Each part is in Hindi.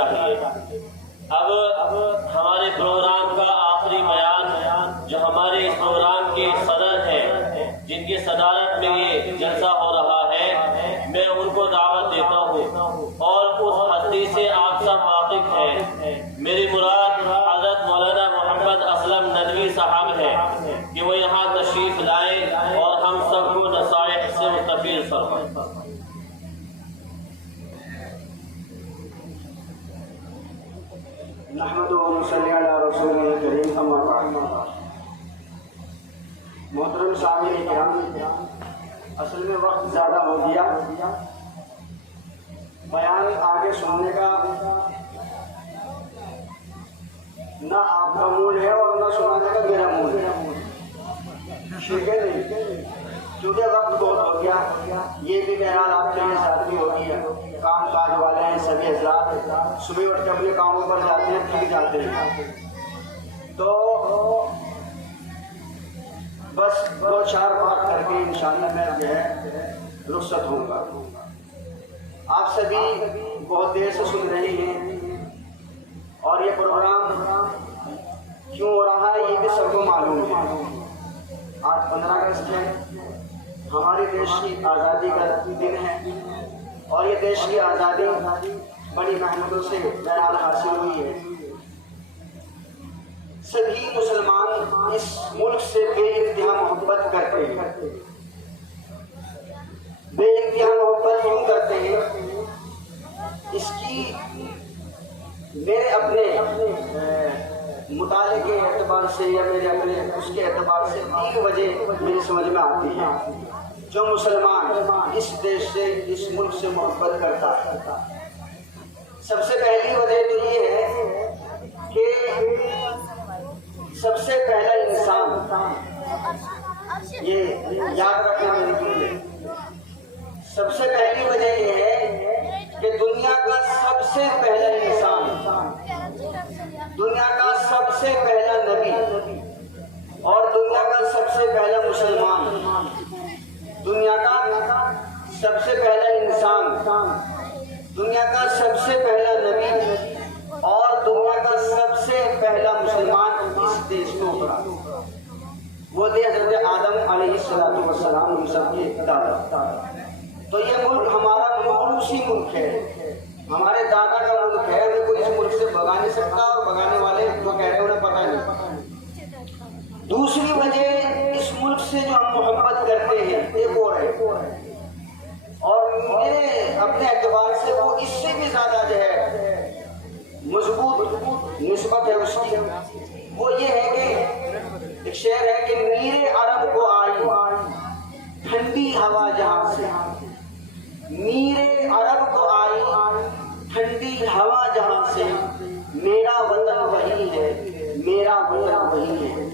चाहिए। अब हमारे प्रोग्राम का आखिरी बयान जो हमारे इस प्रोग्राम के सदर हैं, जिनकी सदारत में ये जलसा हो रहा है, मैं उनको दावत देता हूँ और उस हस्ती से आप सब वाकिफ हैं। मेरी मुराद हज़रत मौलाना मोहम्मद असलम नदवी साहब है कि वो यहाँ तशरीफ लाएं और हम सबको नसाइह से मुस्तफीद फरमाएं। मोहतरम सामीन किराम, असल में वक्त ज़्यादा हो गया, बयान आगे सुनने का ना आपका मूड है और ना सुनाने का मेरा मूड है, ठीक है नहीं, क्योंकि वक्त बहुत हो गया। ये भी बहरहाल आपके लिए साथी हो गया, काम काज वाले हैं सभी हजरात, सुबह उठ के अपने कामों पर जाते हैं, फिर जाते हैं, तो बस 2-4 बात करके इंशाअल्लाह मैं जो है रुखसत होऊंगा। आप सभी बहुत देर से सुन रहे हैं और ये प्रोग्राम क्यों हो रहा है ये भी सबको मालूम है। आज 15 अगस्त है, हमारे देश की आज़ादी का दिन है और ये देश की आज़ादी बड़ी मेहनतों से बहरहाल हासिल हुई है। सभी मुसलमान इस मुल्क से बेइंतहा मोहब्बत करते हैं। बेइंतहा मोहब्बत क्यों करते हैं, इसकी मेरे अपने मुताले के एतबार से या मेरे अपने उसके एतबार से 3 वजह मेरी समझ में आती हैं जो मुसलमान इस देश से इस मुल्क से मोहब्बत करता है। सबसे पहली वजह तो ये है कि सबसे पहला इंसान, ये याद रखना मेरे लिए, सबसे पहली वजह ये है कि दुनिया का सबसे पहला इंसान, दुनिया का सबसे पहला नबी और दुनिया का सबसे पहला मुसलमान, दुनिया का सबसे पहला इंसान, दुनिया का सबसे पहला नबी और दुनिया का सबसे पहला मुसलमान इस देश को उतरा, वो थे हज़रत आदम अलैहिस्सलातु वस्सलाम, हम सबके दादा। तो ये मुल्क हमारा मौरूसी मुल्क है, हमारे दादा का मुल्क है, हमें कोई इस मुल्क से भगा नहीं सकता और भगाने वाले जो कह रहे हैं उन्हें पता नहीं। दूसरी वजह इस मुल्क से जो हम मोहब्बत करते हैं एक और है, और मेरे अपने एतबार से वो इससे भी ज्यादा जो है मजबूत निस्बत है उसकी, वो ये है कि एक शेर है कि मीरे अरब को आई ठंडी हवा जहां से, मीरे अरब को आई ठंडी हवा जहां से, मेरा वतन वही है, मेरा वतन वही है।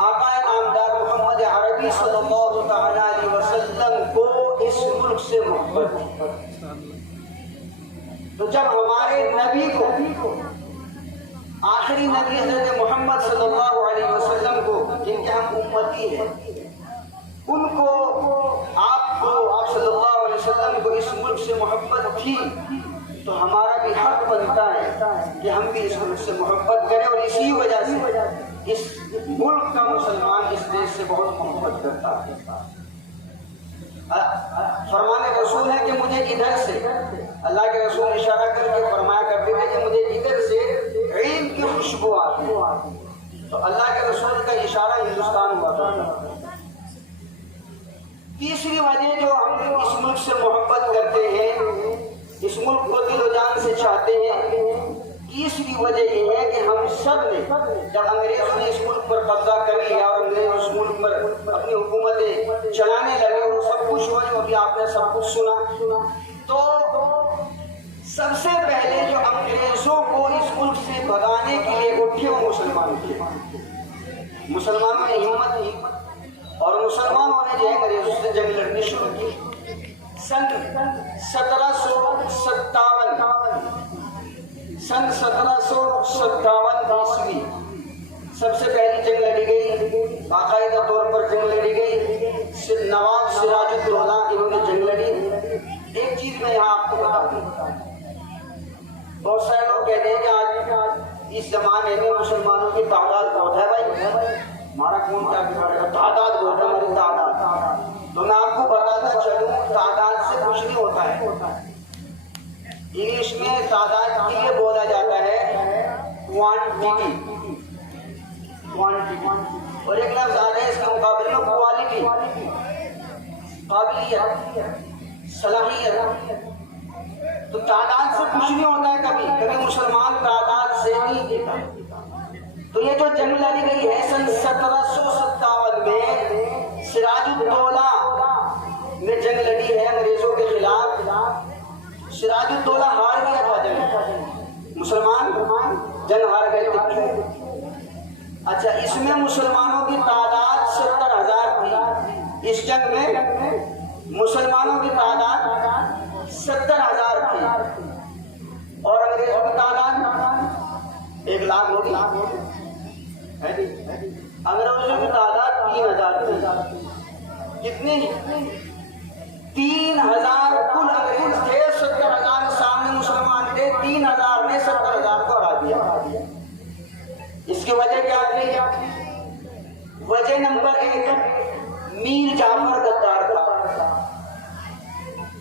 आका नामदार मोहम्मद अरबी सल्लल्लाहु अलैहि वसल्लम को इस मुल्क से मोहब्बत, तो जब हमारे नबी को, आखिरी नबी हज़रत मोहम्मद सल्लल्लाहु अलैहि वसल्लम को, जिनके हम उम्मती हैं, उनको आपको आप सल्लल्लाहु अलैहि वसल्लम को इस मुल्क से मोहब्बत थी, तो हमारा भी हक बनता है कि हम भी इस मुल्क से मोहब्बत करें। और इसी वजह से इस मुल्क का मुसलमान इस देश से बहुत मोहब्बत करता है। फरमाने रसूल है कि मुझे इधर से, अल्लाह के रसूल इशारा करके फरमाया करते थे कि मुझे इधर से ईद की खुशबू आती है, तो अल्लाह के रसूल का इशारा हिंदुस्तान हुआ था। तीसरी वजह जो हम इस मुल्क से मोहब्बत करते हैं, इस मुल्क को दिलो जान से चाहते हैं, तीसरी वजह यह है कि हम सब ने जब अंग्रेजों ने इस मुल्क पर कब्जा कर लिया और अंग्रेज उस मुल्क पर अपनी हुकूमतें चलाने लगे और सब कुछ हुआ जो अभी आपने सब कुछ सुना, तो सबसे पहले जो अंग्रेजों को इस मुल्क से भगाने के लिए उठे वो मुसलमान थे। मुसलमानों ने हिम्मत की और मुसलमानों ने जो है अंग्रेजों से जंग लड़नी शुरू की। सन 1757 ईस्वी सबसे पहली जंग लड़ी गई, बाकायदा तौर पर जंग लड़ी गई। नवाब सिराजुद्दौला इन्होंने जंग लड़ी। एक चीज मैं यहाँ आपको बता दूं, बहुत सारे लोग कहते हैं कि आज इस जमाने में मुसलमानों की तादाद बहुत है भाई, हमारा कौन क्या बिगाड़ेगा, तादाद बहुत है हमारी तादाद। तो मैं आपको बताता चलूं तादाद से कुछ नहीं होता है। इंग्लिश में तादाद के लिए बोला जाता है क्वांटिटी, और एक लफ्ज आता है इसके मुकाबले में क्वालिटी, काबिलियत, सलाहियत। तो तादाद से कुछ नहीं होता है। कभी मुसलमान तादाद से नहीं जीता। तो ये जो जंग लड़ी गई है सन 1757 में सिराजुद्दौला में जंग लड़ी है अंग्रेजों के खिलाफ। सिराजुद्दौला हार गया था जंग, मुसलमान जंग हार गए थे। अच्छा, इसमें मुसलमानों की तादाद 70,000 थी। इस जंग में मुसलमानों की तादाद 70,000 थी और अंग्रेजों की तादाद 1 लाख होगी। अंग्रेजों की तादाद 3,000 थी। कितनी? 3,000 कुल अंग्रेज थे, 70,000 सामने मुसलमान थे। 3,000 ने 70,000 को हरा दिया। इसकी वजह क्या थी? वजह नंबर 1 मीर जाफर गद्दार था,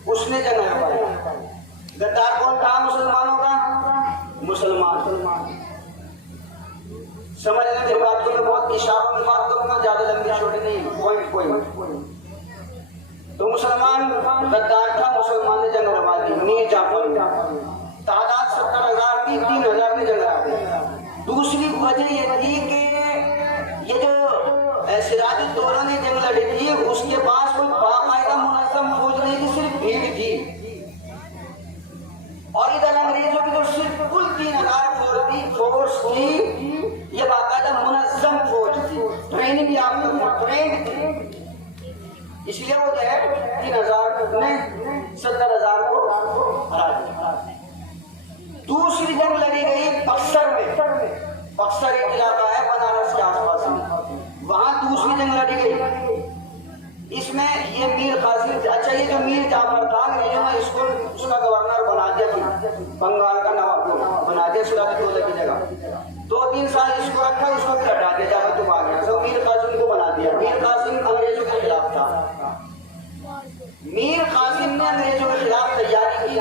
उसने जंग लड़वाई। गद्दार कौन था मुसलमानों का? मुसलमान। समझ लें मेरी बात को, मैं बहुत इशारों में बात करूंगा, ज्यादा लंबी छोटी नहीं, पॉइंट। तो मुसलमान गद्दार था, मुसलमान ने जंग लड़वा दी मीर जाफर। तादाद 70,000 की, 3,000 ने जंग लड़ा दी। दूसरी वजह यह थी कि ये जो सिराजुद्दौला ने जंग लड़ी थी उसके पास कोई बाकायदा मुनज़्ज़म फौज नहीं थी, सिर्फ भीड़ थी। और इधर अंग्रेजों की जो सिर्फ कुल 3,000 फोर्स थी, ये बाकायदा मुनज़्ज़म फौज थी, ट्रेनिंग याफ्ता ट्रेंड थी। इसलिए वो जो है 3,000 ने 70,000 को हरा दिया। दूसरी जंग लड़ी गई बक्सर में। बक्सर एक इलाका है बनारस के आसपास में, वहां दूसरी जंग लड़ी गई। इसमें ये मीर कासिम, अच्छा ये जो मीर जाफर था अंग्रेजों ने इसको उसका गवर्नर बना दिया, बंगाल का नवाब बना दिया सिराजुद्दौला की जगह। 2-3 साल इसको रखा, उसको भी हटा दिया, जाकर तुम आ गया। तो मीर कासिम को बना दिया। मीर कासिम अंग्रेजों के खिलाफ था। मीर कासिम ने अंग्रेजों के खिलाफ तैयारी की।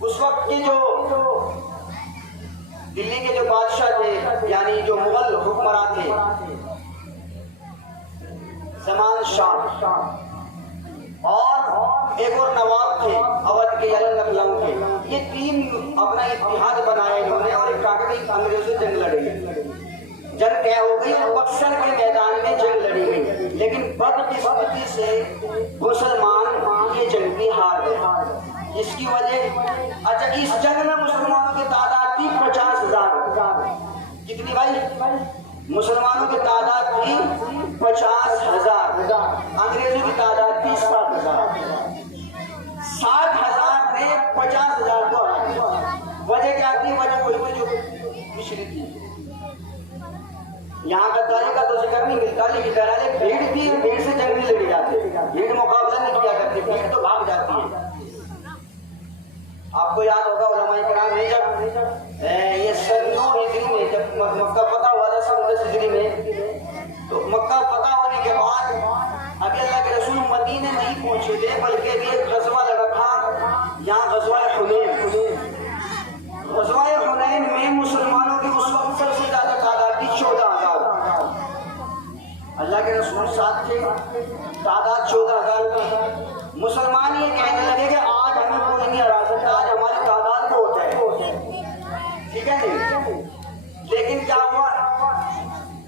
उस वक्त के जो दिल्ली के जो बादशाह थे, यानी जो मुगल हुक्मरान थे, ज़मान शाह, और एक और नवाब थे अवध के अलंग के। ये 3 अपना इत्तेहाद बनाया इन्होंने और एक अंग्रेजों से जंग लड़ी। जंग तय हो गई और बक्सर के मैदान में जंग लड़ी गई, लेकिन बदकिस्मती से मुसलमान ये जंग भी हार गए। इसकी वजह, अच्छा इस जंग में मुसलमानों की तादाद थी 50,000। कितनी भाई? मुसलमानों की तादाद थी 50,000, अंग्रेजों की तादाद थी 60,000। 60,000 ने 50,000 को हरा दिया। वजह क्या थी? वजह कोई थी जो पिछड़ी थी। यहाँ गद्दारी का तो जिक्र नहीं मिलता, लेकिन दराले भीड़ थी, भीड़ से जंग नहीं लड़ी जाती, भीड़ मुकाबला नहीं किया करती, भीड़ तो भाग जाती है। आपको याद होगा उलमाए किराम ने जब ये सन 9 हिजरी में जब मक्का फतह हुआ था, सन 10 हिजरी में, तो मक्का फतह होने के बाद अभी अल्लाह के रसूल मदीने नहीं पहुंचे थे, बल्कि भी एक गज़वा लगा था यहाँ, गज़वा हुनैन। गज़वा हुनैन में मुसलमानों की उस वक्त सबसे ज्यादा तादाद थी 14,000। अल्लाह के रसूल साथ थे, तादाद 14,000 की। मुसलमान ये कहने लगे कि आज हमें कोई नहीं हरा सकता, आज हमारी तादाद बहुत है, ठीक है नहीं? लेकिन क्या हुआ?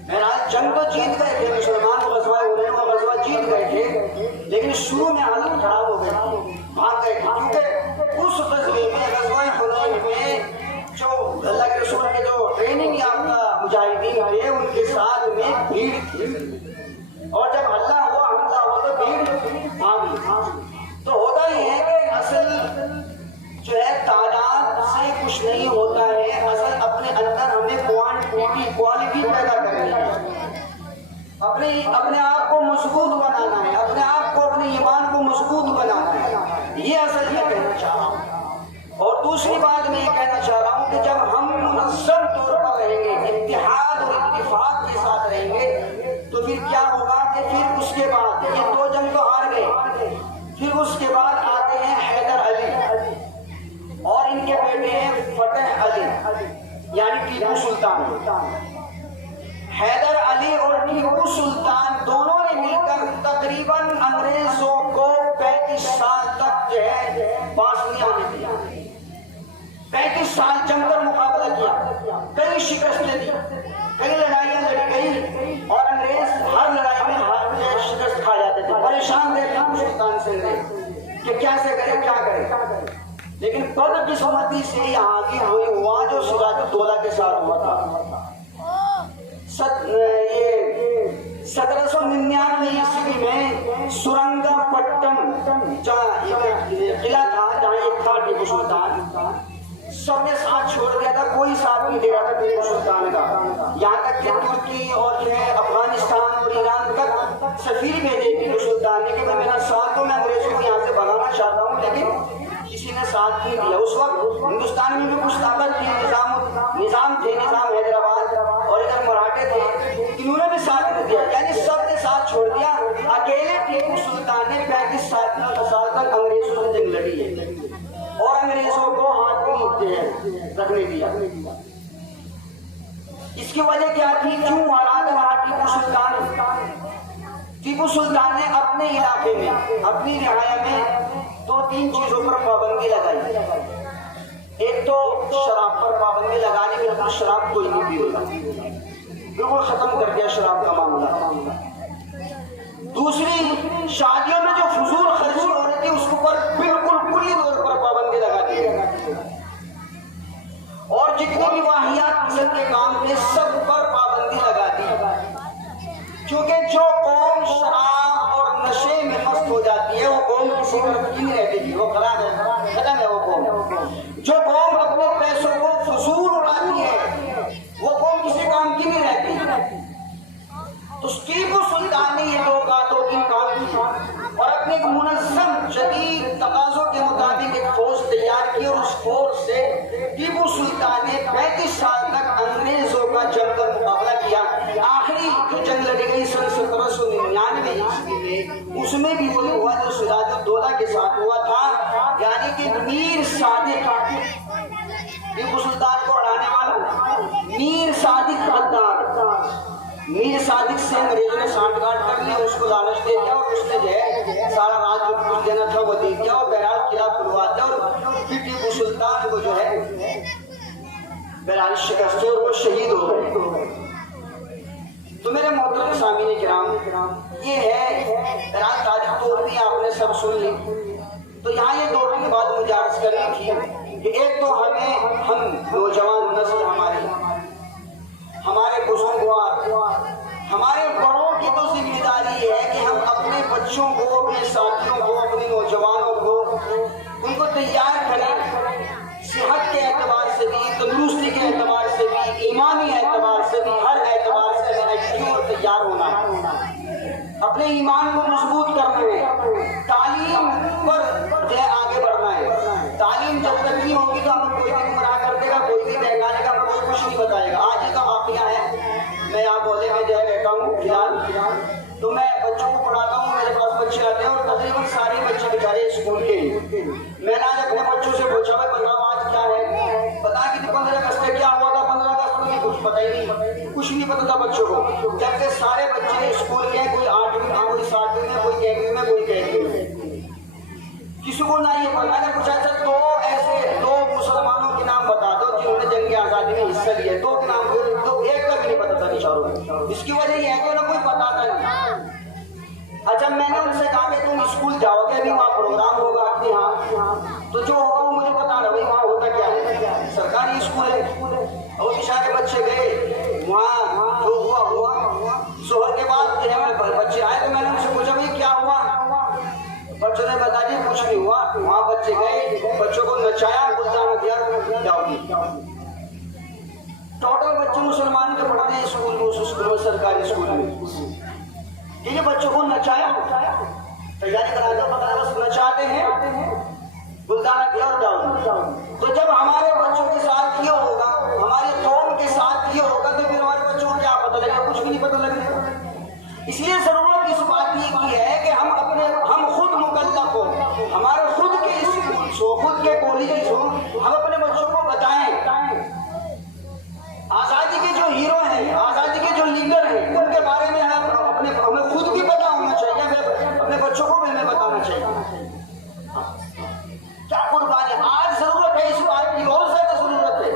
बहरहाल जंग तो जीत गए थे मुसलमान, गज़वा हुनैन का गज़वा जीत गए थे, लेकिन शुरू में हालत खराब हो गई, भाग गए थे। क्योंकि उस गज़वे में, गज़वा हुनैन में, जो अल्लाह के रसूल के जो ट्रेनिंग याफ्ता मुजाहिदीन थे उनके साथ में भीड़ थी, और जब हल्ला हुआ, हमला हुआ, तो भीड़ भागी। तो होता ही है कि असल जो है तादाद से कुछ नहीं होता है, असल अपने अंदर हमें क्वालिटी पैदा करनी है, अपने आप को मजबूत बनाना है, अपने आप को, अपने ईमान को मजबूत बनाना है। ये असल मैं कहना चाह रहा हूँ। और दूसरी बात मैं ये कहना चाह रहा हूँ कि जब हम मुनज़्ज़म तौर पर रहेंगे, इत्तिहाद और इत्तिफाक के साथ रहेंगे, तो फिर क्या होगा कि फिर उसके बाद ये 2 जंग तो हार गए, फिर उसके बाद आते हैं हैदर अली और इनके बेटे हैं फतेह अली यानी टीपू सुल्तान। हैदर अली और टीपू सुल्तान दोनों ने मिलकर तकरीबन अंग्रेजों को 35 साल तक जो है पास नहीं आने दिया। 35 साल जमकर मुकाबला किया, कई शिकस्तें दी, कई लड़ाइयां लड़ी गई और अंग्रेज हर लड़ाई में शिकस्त खा जाते थे। परेशान थे टीपू सुल्तान से कि कैसे करे क्या करे, लेकिन बदकिस्मती से यहाँ की वही हुआ जो सिराजुद्दौला के साथ हुआ था। 1799 ईस्वी में सुरंगापट्टम किला था जहाँ एक था टीपू सुल्तान, सबने साथ छोड़ दिया था, कोई साथ नहीं दे रहा था टीपू सुल्तान का। यहाँ तक कि तुर्की और जो है अफगानिस्तान और ईरान तक सफीर भेजे टीपू सुल्तान ने कि मैं मेरा साथ तो मैं अंग्रेजों को यहाँ से भगाना चाहता हूँ, लेकिन किसी ने साथ नहीं दिया। उस वक्त हिंदुस्तान में भी कुछ ताकत थी, निजाम थे, निजाम हैदराबाद और इधर मराठे थे, इन्होंने भी साथ नहीं दिया, यानी सबने साथ छोड़ दिया। अकेले टीपू सुल्तान ने 35 साल तक अंग्रेजों से जंग लड़ी है और अंग्रेजों को हाथ में रखने दिया। इसकी वजह क्या थी, क्यों नाराज रहा टीपू सुल्तान? टीपू सुल्तान ने अपने इलाके में, अपनी रियाया में 2-3 चीजों पर पाबंदी लगाई। एक तो शराब पर पाबंदी लगाने, बिल्कुल शराब कोई नहीं पीएगा, बिल्कुल खत्म कर दिया शराब का मामला। दूसरी, शादियों में जो फजूल खर्ची हो रही थी उसके ऊपर बिल्कुल कुल्ली तौर पर पाबंदी लगा दी और जितने भी वाहियात किस्म के काम थे सब पर पाबंदी लगा दी, क्योंकि जो कौम शराब और नशे में मस्त हो जाती है वो कौम किसी तरफ की नहीं रहती, वो खराब है, खत्म है वो कौम। जो कौम अपने पैसों को फजूल उड़ाती है वो कौम किसी काम की नहीं रहती। तो टीपू सुल्तान ने ये 2-3 काम किए और अपने एक मुनज़्ज़म जदीद तकाज़ों के मुताबिक एक फौज तैयार की और उस फौज से टीपू सुल्तान ने 35 साल तक अंग्रेजों का जमकर मुकाबला किया। आखिरी जो जंग लड़ी गई सन 1799 ईस्वी में, उसमें भी वही हुआ जो सिराजुद्दौला के साथ हुआ था, यानी कि मीर सादिक, टीपू सुल्तान को हराने वाला मीर सादिक गद्दार, मीर सादिक से अंग्रेजों ने सांठगांठ कर ली, उसको लालच दे दिया और उसने जो है सारा राज जो कुछ देना था वो दे दिया और बहरहाल किला खुलवा दिया और फिर टीपू सुल्तान को जो है बहरहाल शिकस्त और वो शहीद हो गए। तो मेरे मोहतरम सामीन किराम, ये है बहरहाल तारीख तो भी आपने सब सुन ली। तो यहाँ ये 2-3 बात मुझे अर्ज करनी थी कि एक तो हम नौजवान नस्ल हमारे बुजुर्गवार, हमारे बड़ों की तो जिम्मेदारी है कि हम अपने बच्चों को, अपने साथियों को, अपने नौजवानों को उनको तैयार करें, सेहत के एतबार से भी, तंदुरुस्ती के एतबार से भी, ईमानी एतबार से भी, हर एतबार से एक्टिव और तैयार होना है। अपने ईमान को मजबूत करना है, तालीम पर जो है आगे बढ़ना है। तालीम जब तक नहीं होगी तो हमें कोई भी गुमराह कर देगा, कोई भी बहका देगा, कोई कुछ नहीं बताएगा। आज ही का वाकया है, मैं यहाँ बोले में जो रहता हूँ फिलहाल, तो मैं बच्चों को पढ़ाता हूँ, मेरे पास बच्चे आते हैं और तकरीबन सारे बच्चे बेचारे स्कूल के। मैंने आज अपने बच्चों से पूछा, भाई बताओ आज क्या है, बता कि 15 अगस्त क्या हुआ था। 15 अगस्त को कुछ पता ही नहीं, कुछ नहीं पता था बच्चों को, जबकि सारे बच्चे स्कूल के, कोई 8वीं में, कोई 7वीं में, कोई 11वीं में, कोई 11वीं में, किसी को ना ये पता। मैंने पूछा था तो ऐसे 2 मुसलमानों के नाम बता दो जिन्होंने जंग आजादी में हिस्सा लिया, 2 के नाम, तो एक का भी नहीं पता था निशारों। इसकी वजह यह है कि उन्हें कोई बताता नहीं। अच्छा, मैंने उनसे कहा कि तुम स्कूल जाओगे, अभी वहाँ प्रोग्राम होगा आपके यहाँ, तो जो होगा वो मुझे बता रहा, भाई वहाँ होता क्या है, सरकारी स्कूल है। और सारे बच्चे गए वहाँ, जो हुआ जोहर के बाद बच्चे आए तो मैंने उनसे पूछा भाई क्या हुआ, बच्चों ने बता दिया कुछ नहीं हुआ। वहाँ बच्चे गए, बच्चों को नचाया, गुलदाना दिया, जाओगी। टोटल बच्चे मुसलमान के पढ़ते हैं स्कूल में, उस स्कूल में, सरकारी स्कूल में। ये बच्चों को नचाया, तैयारी करा दो, बस नचाते हैं। गुलदाना दिया और डाउन। तो जब हमारे बच्चों के साथ ये होगा, हमारे कौम के साथ ये होगा, तो फिर हमारे बच्चों को क्या पता लगेगा? कुछ भी नहीं पता लगेगा। इसलिए जरूरत इस बात की है कि हम खुद मुकल्लफ हो, हमारे खुद के स्कूल्स हो, खुद के कॉलेजेस हो, हम अपने बच्चों को बताएं। आजादी के जो हीरो हैं, आजादी के जो लीडर हैं, उनके बारे में हमें खुद भी पता होना चाहिए, अपने बच्चों को भी हमें बताना चाहिए। क्या कुर्बानी, आज जरूरत है इस बात की, बहुत ज्यादा जरूरत है।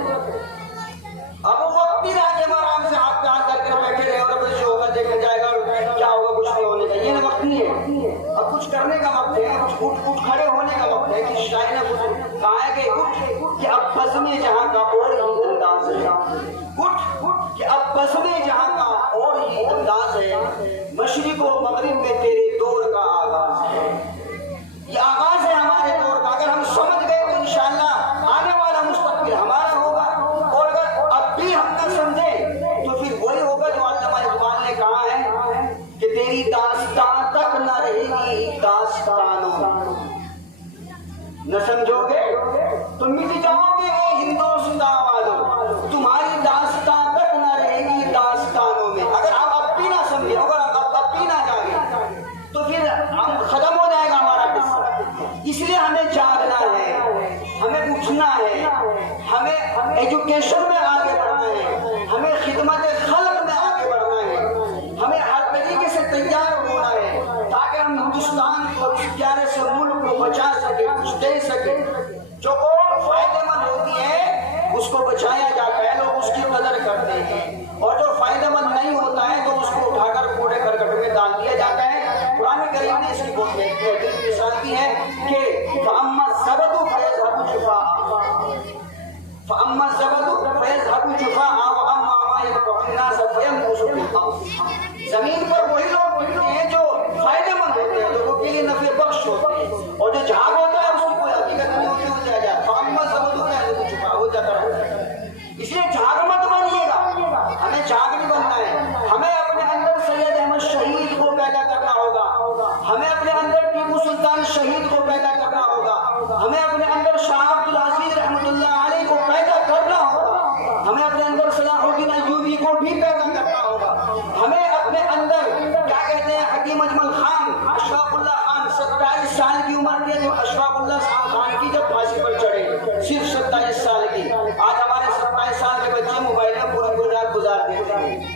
अब वो वक्त भी रहा कि हम आराम से हाथ पे हाथ करके बैठे रहे और अब जो होगा देखा जाएगा, क्या होगा कुछ नहीं होने का, ये वक्त नहीं है। अब कुछ करने का वक्त है, कुछ उठ खड़े होने का वक्त है। कि शायद ने कुछ कहा है कि उठ कि अब बज़्म जहां का और ही अंदाज है, उठ कि अब बज़्म जहां का और ही अंदाज है, मशरिक व मगरिब में तेरे दौर का आगाज है। ये आगाज है हमारे दौर का। अगर हम समझ गए तो इंशाअल्लाह आने वाला मुस्तकबिल हमारा होगा, और अगर अब भी हम न समझे तो फिर वही होगा जो अल्लामा इकबाल ने कहा है कि तेरी दास्तां तक न रहेगी दास्तानों। न समझोगे तो मिट जाओगे हिंदुस्तान वालों, तुम्हारी दास्तां तक न रहेगी दास्तानों में। अगर हम अब भी ना समझे, अगर हम अब भी ना जागे तो फिर हम खत्म हो जाएगा हमारा किस्सा। इसलिए हमें जागना है, हमें उठना है, हमें एजुकेशन में आगे बढ़ना है, हमें खिदमत खल्क में आगे बढ़ना है, हमें हर तरीके से तैयार होना है ताकि हम हिंदुस्तान को, इस प्यारे से मुल्क को बचा सके, कुछ दे सके। जो और फायदेमंद होती है उसको बचाया जाता है, लोग उसकी कदर करते हैं, और जो फायदेमंद नहीं होता है तो उसको उठाकर कूड़े करकट में डाल दिया जाता है। कुरान करीम ने इसकी बहुत मिसाल दी है कि फअम्मा ज़बदु फयज़हबु जुफ़ाअ, फअम्मा ज़बदु फयज़हबु जुफ़ाअ व अम्मा मा यनफ़अु अन्नास फयमकुसु फिल अर्ज़। जमीन पर वही लोग मिलते हैं जो फायदेमंद होते हैं, लोगों के लिए नफे बख्श होते हैं, और जो झाग होता है उसकी कोई हकीकत नहीं होती, हो जाएगा फअम्मा ज़बदु फयज़हबु जुफ़ाअ हो जाता है। इसलिए झाग मत बनिएगा, हमें झाग नहीं बनना है। हमें अपने अंदर सैयद अहमद शहीद को पैदा करना होगा, हमें अपने अंदर टीपू सुल्तान शहीद को पैदा करना होगा, हमें अपने अंदर शाह अब्दुल अजीज रहमतुल्लाह अलैह को पैदा करना होगा, हमें अपने अंदर सलाहुद्दीन अय्यूबी को भी पैदा करना होगा, हमें अपने अंदर क्या कहते हैं हकीम अजमल खान, अशफाकुल्लाह खान 27 साल की उम्र के जो अशफाकुल्लाह खान की जब फांसी पर चढ़े, सिर्फ 27 साल की। आज हमारे 27 साल के बच्चे मोबाइल में पूरी रात गुजार देते हैं।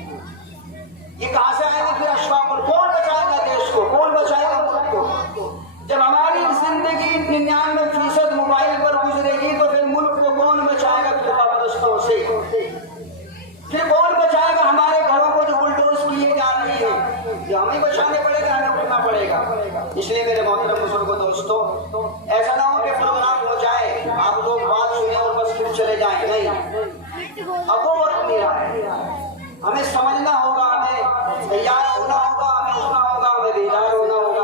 ये कहां से आएंगे फिर अशफाकुल? कौन बचाएगा देश को, कौन बचाएगा मुल्क को? जब हमारी जिंदगी 99% मोबाइल पर गुजरेगी तो फिर मुल्क को कौन बचाएगा फिरकापरस्तों से? फिर कौन बचाएगा हमारे घरों को जो बुलडोज किए जा रहे हैं? जो हमें बचाने पड़ेगा, हमें उठना पड़ेगा। इसलिए मेरे मोहतरम बुजुर्गों, दोस्तों, ऐसा ना हो कि प्रोग्राम हो जाए, आप लोग बात सुने और बस फिर चले जाए, नहीं। अब वो वक्त नहीं रहा, हमें समझना होगा, हमें तैयार होना होगा, हमें उठना होगा, हमें बेदार होना होगा,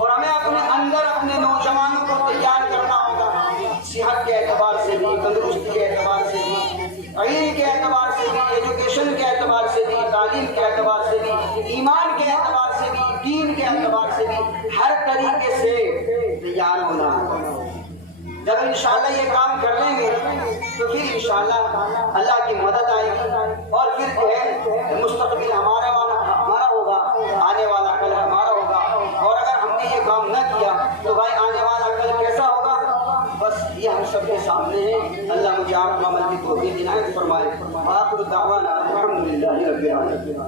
और हमें अपने अंदर अपने नौजवानों को तैयार करना होगा, सेहत के एतबार से भी, तंदुरुस्ती के एतबार से भी, इल्म के एतबार से भी, एजुकेशन के एतबार से भी, तालीम के एतबार से भी, ईमान के एतबार से भी, दीन के एतबार से भी, हर तरीके से तैयार होना होगा। जब इंशाअल्लाह ये काम कर लेंगे तो फिर इंशाअल्लाह अल्लाह की मदद आएगी, और फिर जो है मुस्तकबिल हमारा होगा, आने वाला कल हमारा होगा। और अगर हमने ये काम न किया तो भाई आने वाला कल कैसा होगा, बस ये हम सबके सामने है। अल्लाह मुझे आपको अमल की तौफीक इनायत फरमाए। आखिर दावाना अल्हम्दुलिल्लाहि रब्बिल आलमीन।